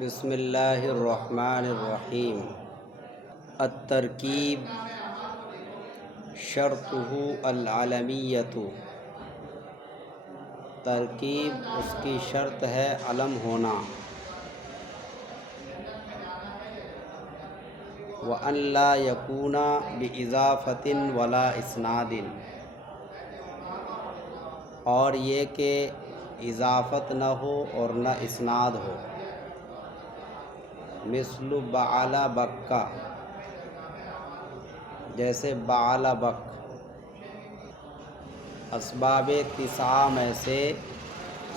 بسم اللہ الرحمن الرحیم۔ الترکیب شرطہ العلمیۃ، ترکیب اس کی شرط ہے علم ہونا۔ وَأَن لَا يَكُونَ بِإِضَافَةٍ وَلَا إِسْنَادٍ، اور یہ کہ اضافت نہ ہو اور نہ اسناد ہو۔ مثل بعل بکا، جیسے بعل بک۔ اسباب تسعہ میں سے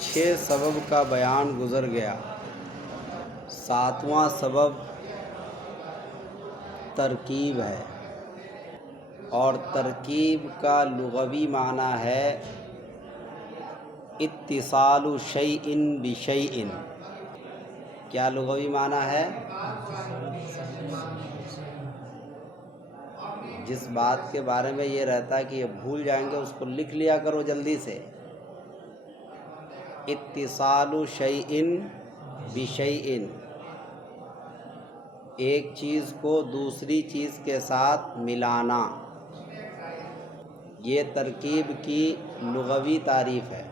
6 سبب کا بیان گزر گیا، 7واں سبب ترکیب ہے، اور ترکیب کا لغوی معنی ہے اتصال شیء بشیء۔ کیا لغوی معنی ہے؟ جس بات کے بارے میں یہ رہتا ہے کہ یہ بھول جائیں گے اس کو لکھ لیا کرو جلدی سے۔ اتصال شیء بشیء، ایک چیز کو دوسری چیز کے ساتھ ملانا، یہ ترکیب کی لغوی تعریف ہے۔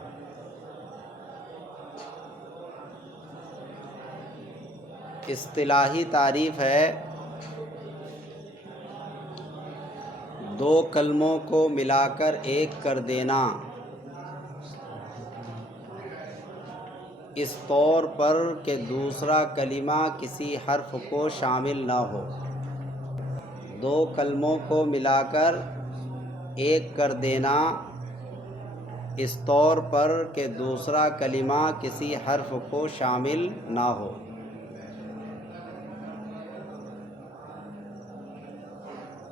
اصطلاحی تعریف ہے دو کلموں کو ملا کر ایک کر دینا، اس طور پر کہ دوسرا کلمہ کسی حرف کو شامل نہ ہو۔ دو کلموں کو ملا کر ایک کر دینا اس طور پر کہ دوسرا کلمہ کسی حرف کو شامل نہ ہو۔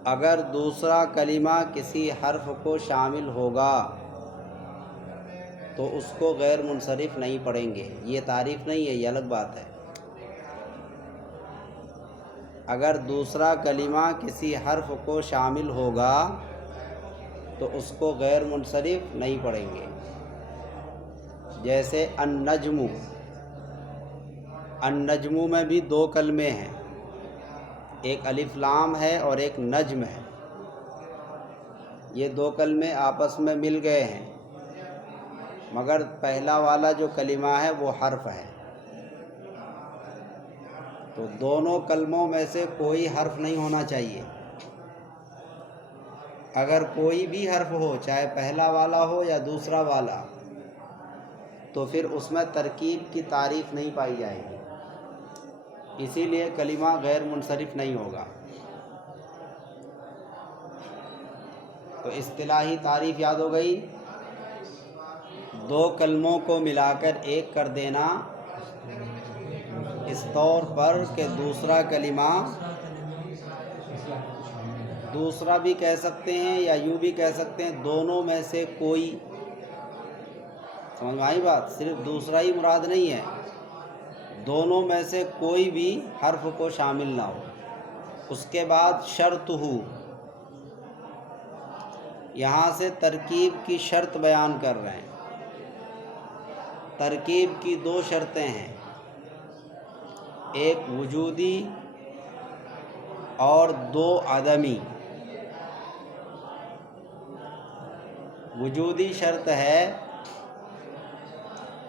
اگر دوسرا کلمہ کسی حرف کو شامل ہوگا تو اس کو غیر منصرف نہیں پڑھیں گے۔ یہ تعریف نہیں ہے، یہ الگ بات ہے۔ اگر دوسرا کلمہ کسی حرف کو شامل ہوگا تو اس کو غیر منصرف نہیں پڑھیں گے۔ جیسے النجم، النجم میں بھی 2 کلمے ہیں، ایک الف لام ہے اور ایک نجم ہے۔ یہ 2 کلمے آپس میں مل گئے ہیں، مگر پہلا والا جو کلمہ ہے وہ حرف ہے، تو دونوں کلموں میں سے کوئی حرف نہیں ہونا چاہیے۔ اگر کوئی بھی حرف ہو، چاہے پہلا والا ہو یا دوسرا والا، تو پھر اس میں ترکیب کی تعریف نہیں پائی جائے گی، اسی لیے کلمہ غیر منصرف نہیں ہوگا۔ تو اصطلاحی تعریف یاد ہو گئی، 2 کلموں کو ملا کر ایک کر دینا اس طور پر کہ دوسرا کلمہ، دوسرا بھی کہہ سکتے ہیں یا یوں بھی کہہ سکتے ہیں، دونوں میں سے کوئی، سمجھ میں آئی بات؟ صرف دوسرا ہی مراد نہیں ہے، دونوں میں سے کوئی بھی حرف کو شامل نہ ہو۔ اس کے بعد شرط ہو، یہاں سے ترکیب کی شرط بیان کر رہے ہیں۔ ترکیب کی 2 شرطیں ہیں، ایک وجودی اور 2 عدمی۔ وجودی شرط ہے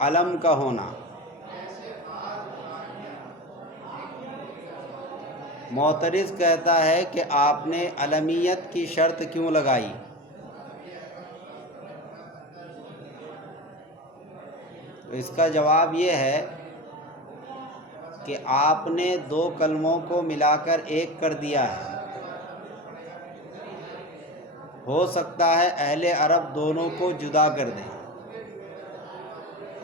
علم کا ہونا۔ معترض کہتا ہے کہ آپ نے علمیت کی شرط کیوں لگائی؟ تو اس کا جواب یہ ہے کہ آپ نے 2 کلموں کو ملا کر ایک کر دیا ہے۔ ہو سکتا ہے اہل عرب دونوں کو جدا کر دیں،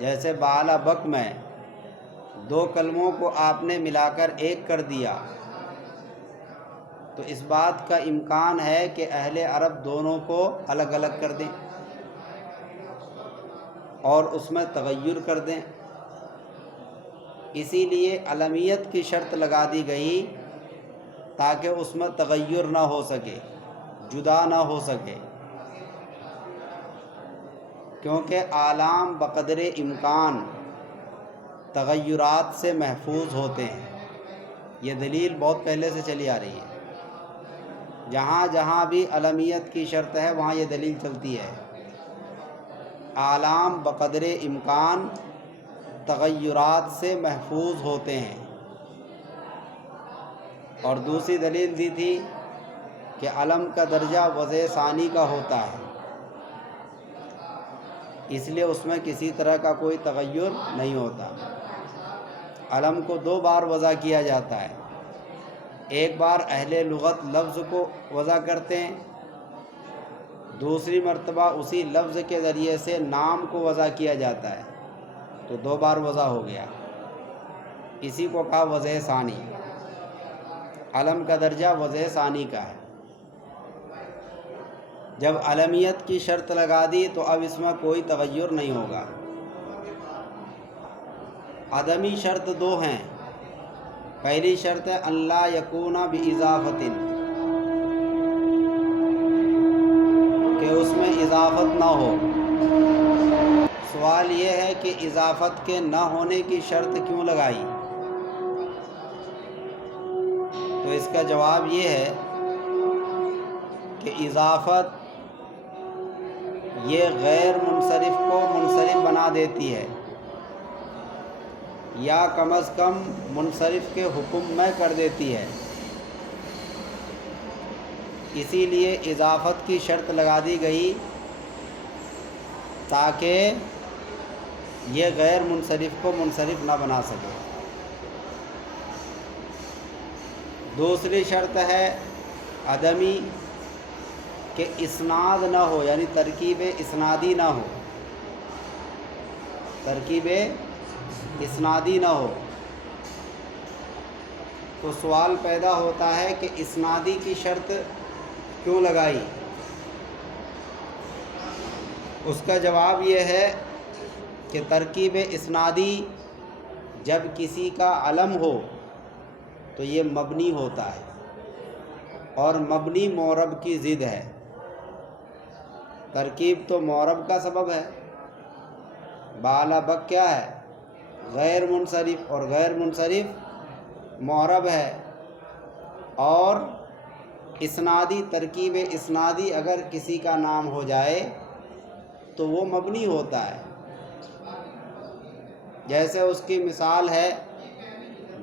جیسے بعل بک میں 2 کلموں کو آپ نے ملا کر ایک کر دیا، تو اس بات کا امکان ہے کہ اہل عرب دونوں کو الگ الگ کر دیں اور اس میں تغیر کر دیں، اسی لیے علمیت کی شرط لگا دی گئی تاکہ اس میں تغیر نہ ہو سکے، جدا نہ ہو سکے، کیونکہ اعلام بقدر امکان تغیرات سے محفوظ ہوتے ہیں۔ یہ دلیل بہت پہلے سے چلی آ رہی ہے، جہاں جہاں بھی علمیت کی شرط ہے وہاں یہ دلیل چلتی ہے۔ اعلام بقدر امکان تغیرات سے محفوظ ہوتے ہیں۔ اور دوسری دلیل دی تھی کہ علم کا درجہ وضع ثانی کا ہوتا ہے، اس لیے اس میں کسی طرح کا کوئی تغیر نہیں ہوتا۔ علم کو 2 بار وضع کیا جاتا ہے، ایک بار اہل لغت لفظ کو وضع کرتے ہیں، دوسری مرتبہ اسی لفظ کے ذریعے سے نام کو وضع کیا جاتا ہے، تو 2 بار وضع ہو گیا، اسی کو کہا وضع ثانی۔ علم کا درجہ وضع ثانی کا ہے۔ جب علمیت کی شرط لگا دی تو اب اس میں کوئی تغیر نہیں ہوگا۔ عدمی شرط 2 ہیں۔ پہلی شرط ہے اللہ یکون باضافۃ، کہ اس میں اضافت نہ ہو۔ سوال یہ ہے کہ اضافت کے نہ ہونے کی شرط کیوں لگائی؟ تو اس کا جواب یہ ہے کہ اضافت یہ غیر منصرف کو منصرف بنا دیتی ہے، یا کم از کم منصرف کے حکم میں کر دیتی ہے، اسی لیے اضافت کی شرط لگا دی گئی تاکہ یہ غیر منصرف کو منصرف نہ بنا سکے۔ دوسری شرط ہے عدمی، کہ اسناد نہ ہو، یعنی ترکیب اسنادی نہ ہو، ترکیب اسنادی نہ ہو۔ تو سوال پیدا ہوتا ہے کہ اسنادی کی شرط کیوں لگائی؟ اس کا جواب یہ ہے کہ ترکیب اسنادی جب کسی کا علم ہو تو یہ مبنی ہوتا ہے، اور مبنی معرب کی ضد ہے۔ ترکیب تو معرب کا سبب ہے، بالا بک کیا ہے؟ غیر منصرف، اور غیر منصرف معرب ہے، اور اسنادی ترکیب اسنادی اگر کسی کا نام ہو جائے تو وہ مبنی ہوتا ہے۔ جیسے اس کی مثال ہے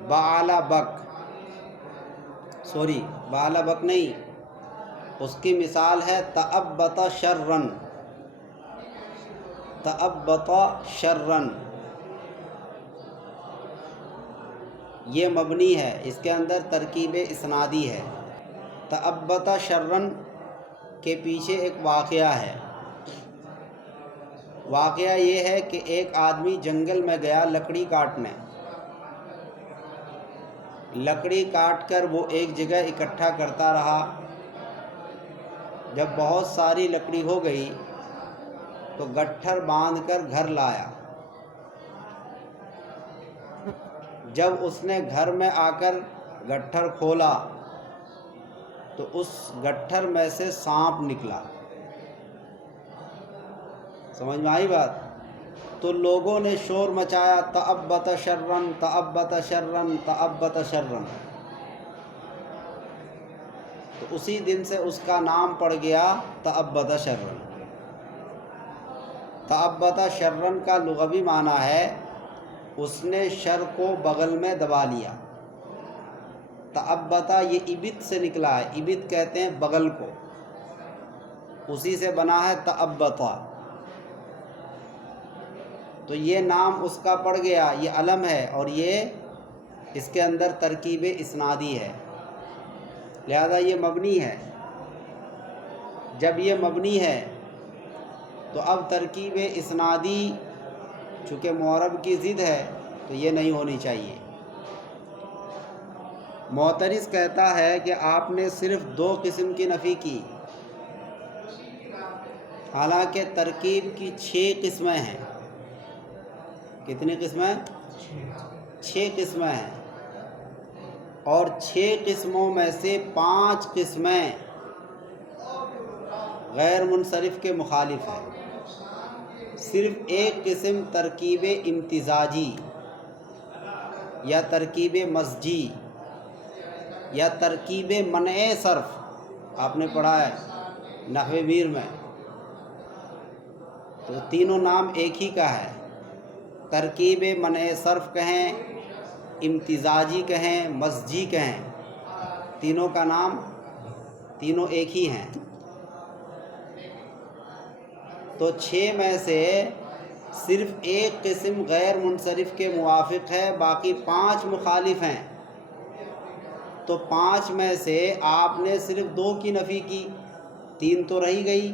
بالا بک، بالا بک نہیں، اس کی مثال ہے تأبط شرًا، تأبط شرًا، یہ مبنی ہے، اس کے اندر ترکیب اسنادی ہے۔ تأبط شرًا کے پیچھے ایک واقعہ ہے۔ واقعہ یہ ہے کہ ایک آدمی جنگل میں گیا لکڑی کاٹنے، لکڑی کاٹ کر وہ ایک جگہ اکٹھا کرتا رہا، جب بہت ساری لکڑی ہو گئی تو گٹھر باندھ کر گھر لایا۔ جب اس نے گھر میں آ کر گٹھر کھولا تو اس گٹھر میں سے سانپ نکلا۔ سمجھ میں آئی بات؟ تو لوگوں نے شور مچایا تأبط شرًا، تأبط شرًا، تأبط شرًا۔ تو اسی دن سے اس کا نام پڑ گیا تأبط شرًا۔ تأبط شرًا کا لغوی معنی ہے اس نے شر کو بغل میں دبا لیا۔ تأبط یہ ابط سے نکلا ہے، ابط کہتے ہیں بغل کو، اسی سے بنا ہے تأبط۔ تو یہ نام اس کا پڑ گیا، یہ علم ہے، اور یہ اس کے اندر ترکیب اسنادی ہے، لہذا یہ مبنی ہے۔ جب یہ مبنی ہے تو اب ترکیب اسنادی چونکہ معرب کی ضد ہے تو یہ نہیں ہونی چاہیے۔ معترض کہتا ہے کہ آپ نے صرف 2 قسم کی نفی کی، حالانکہ ترکیب کی 6 قسمیں ہیں۔ کتنی قسمیں؟ 6 قسمیں ہیں، اور 6 قسموں میں سے 5 قسمیں غیر منصرف کے مخالف ہیں۔ صرف ایک قسم ترکیب امتزاجی، یا ترکیب مزجی یا ترکیب منع صرف، آپ نے پڑھا ہے نحو میر میں، تو تینوں نام ایک ہی کا ہے۔ ترکیب منع صرف کہیں، امتزاجی کہیں، مزجی کہیں، تینوں کا نام تینوں ایک ہی ہیں۔ تو 6 میں سے صرف ایک قسم غیر منصرف کے موافق ہے، باقی 5 مخالف ہیں۔ تو 5 میں سے آپ نے صرف 2 کی نفی کی، 3 تو رہی گئی،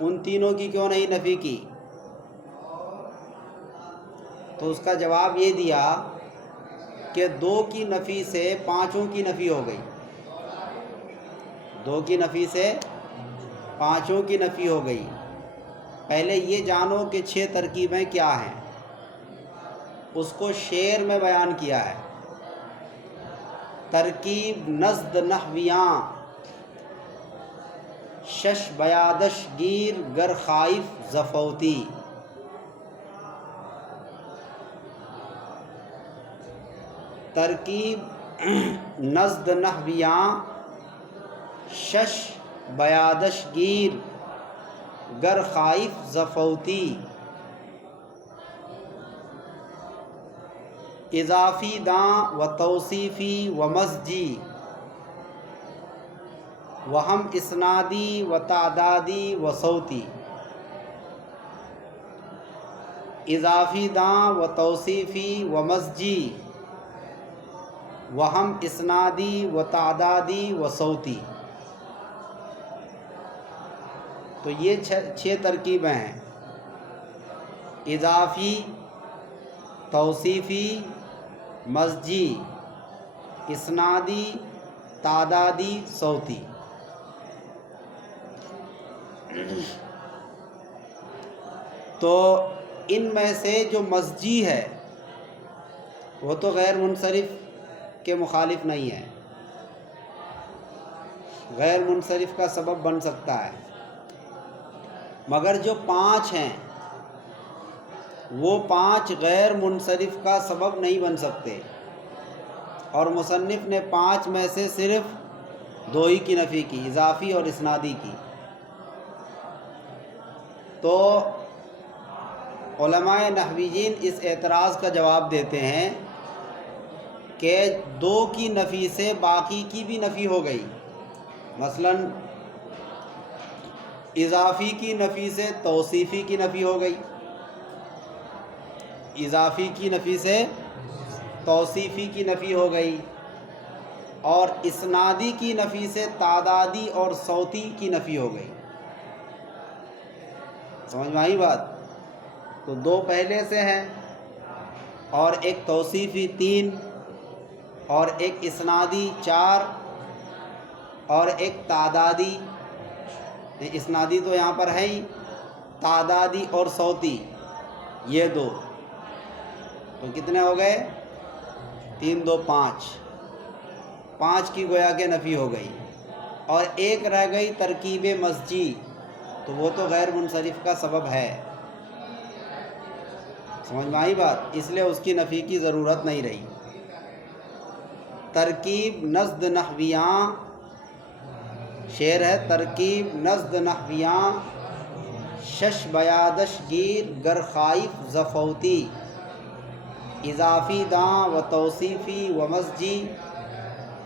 ان تینوں کی کیوں نہیں نفی کی؟ تو اس کا جواب یہ دیا کہ 2 کی نفی سے 5 کی نفی ہو گئی، 2 کی نفی سے 5 کی نفی ہو گئی۔ پہلے یہ جانو کہ 6 ترکیبیں کیا ہیں، اس کو شعر میں بیان کیا ہے۔ ترکیب نزد نحویاں، شش بیادش گیر گر خائف زفوتی۔ ترکیب نزد نحویاں، شش بیادش گیر گر خائف زفوتی۔ اضافی داں و توصیفی و مزجی، وہم اسنادی و تعدادی و صوتی۔ اضافی داں و توصیفی و مزجی، وہم اسنادی و تعدادی و صوتی۔ تو یہ 6 ترکیبیں ہیں، اضافی، توصیفی، مزجی، اسنادی، تعدادی، صوتی۔ تو ان میں سے جو مزجی ہے وہ تو غیر منصرف کے مخالف نہیں ہے، غیر منصرف کا سبب بن سکتا ہے، مگر جو 5 ہیں وہ 5 غیر منصرف کا سبب نہیں بن سکتے، اور مصنف نے 5 میں سے صرف 2 ہی کی نفی کی، اضافی اور اسنادی کی۔ تو علماء نحویین اس اعتراض کا جواب دیتے ہیں کہ 2 کی نفی سے باقی کی بھی نفی ہو گئی۔ مثلا اضافی کی نفی سے توصیفی کی نفی ہو گئی، اضافی کی نفی سے توصیفی کی نفی ہو گئی، اور اسنادی کی نفی سے تعدادی اور صوتی کی نفی ہو گئی۔ سمجھ میں آئی بات؟ تو 2 پہلے سے ہیں، اور ایک توصیفی 3، اور ایک اسنادی 4، اور ایک تعدادی، اسنادی تو یہاں پر ہے ہی، تعدادی اور صوتی یہ 2، تو کتنے ہو گئے؟ 3 2 5، 5 کی گویا کہ نفی ہو گئی، اور ایک رہ گئی ترکیب مزجی، تو وہ تو غیر منصرف کا سبب ہے۔ سمجھ میں آئی بات؟ اس لیے اس کی نفی کی ضرورت نہیں رہی۔ ترکیب نزد نحویاں، شعر ہے، ترکیب نزد نحویاں، شش بیادش گیر گر خائف زفوتی۔ اضافی داں و توصیفی و مزجی،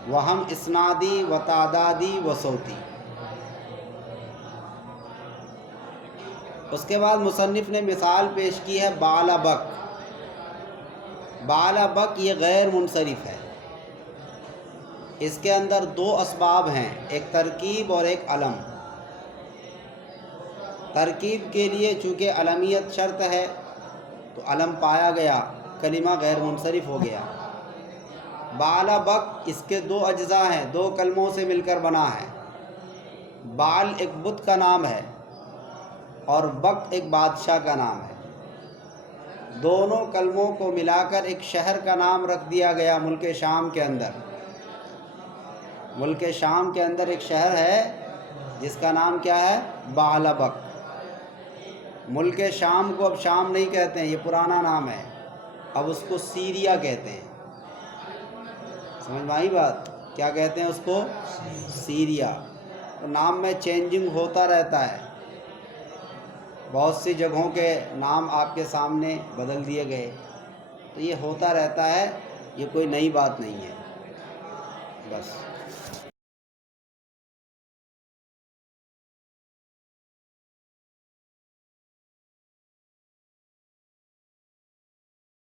وہم اسنادی و تعدادی و صوتی۔ اس کے بعد مصنف نے مثال پیش کی ہے بالا بک۔ بالا بک یہ غیر منصرف ہے، اس کے اندر 2 اسباب ہیں، ایک ترکیب اور ایک علم۔ ترکیب کے لیے چونکہ علمیت شرط ہے تو علم پایا گیا، کلمہ غیر منصرف ہو گیا۔ بالا بک اس کے 2 اجزاء ہیں، 2 کلموں سے مل کر بنا ہے۔ بال ایک بت کا نام ہے اور بک ایک بادشاہ کا نام ہے، دونوں کلموں کو ملا کر ایک شہر کا نام رکھ دیا گیا ملک شام کے اندر۔ ملک شام کے اندر ایک شہر ہے جس کا نام کیا ہے؟ بالا بک۔ ملک شام کو اب شام نہیں کہتے ہیں، یہ پرانا نام ہے، اب اس کو سیریا کہتے ہیں. سمجھ میں آئی بات؟ کیا کہتے ہیں اس کو؟ سیریا. تو نام میں چینجنگ ہوتا رہتا ہے، بہت سی جگہوں کے نام آپ کے سامنے بدل دیے گئے، تو یہ ہوتا رہتا ہے، یہ کوئی نئی بات نہیں ہے. بس.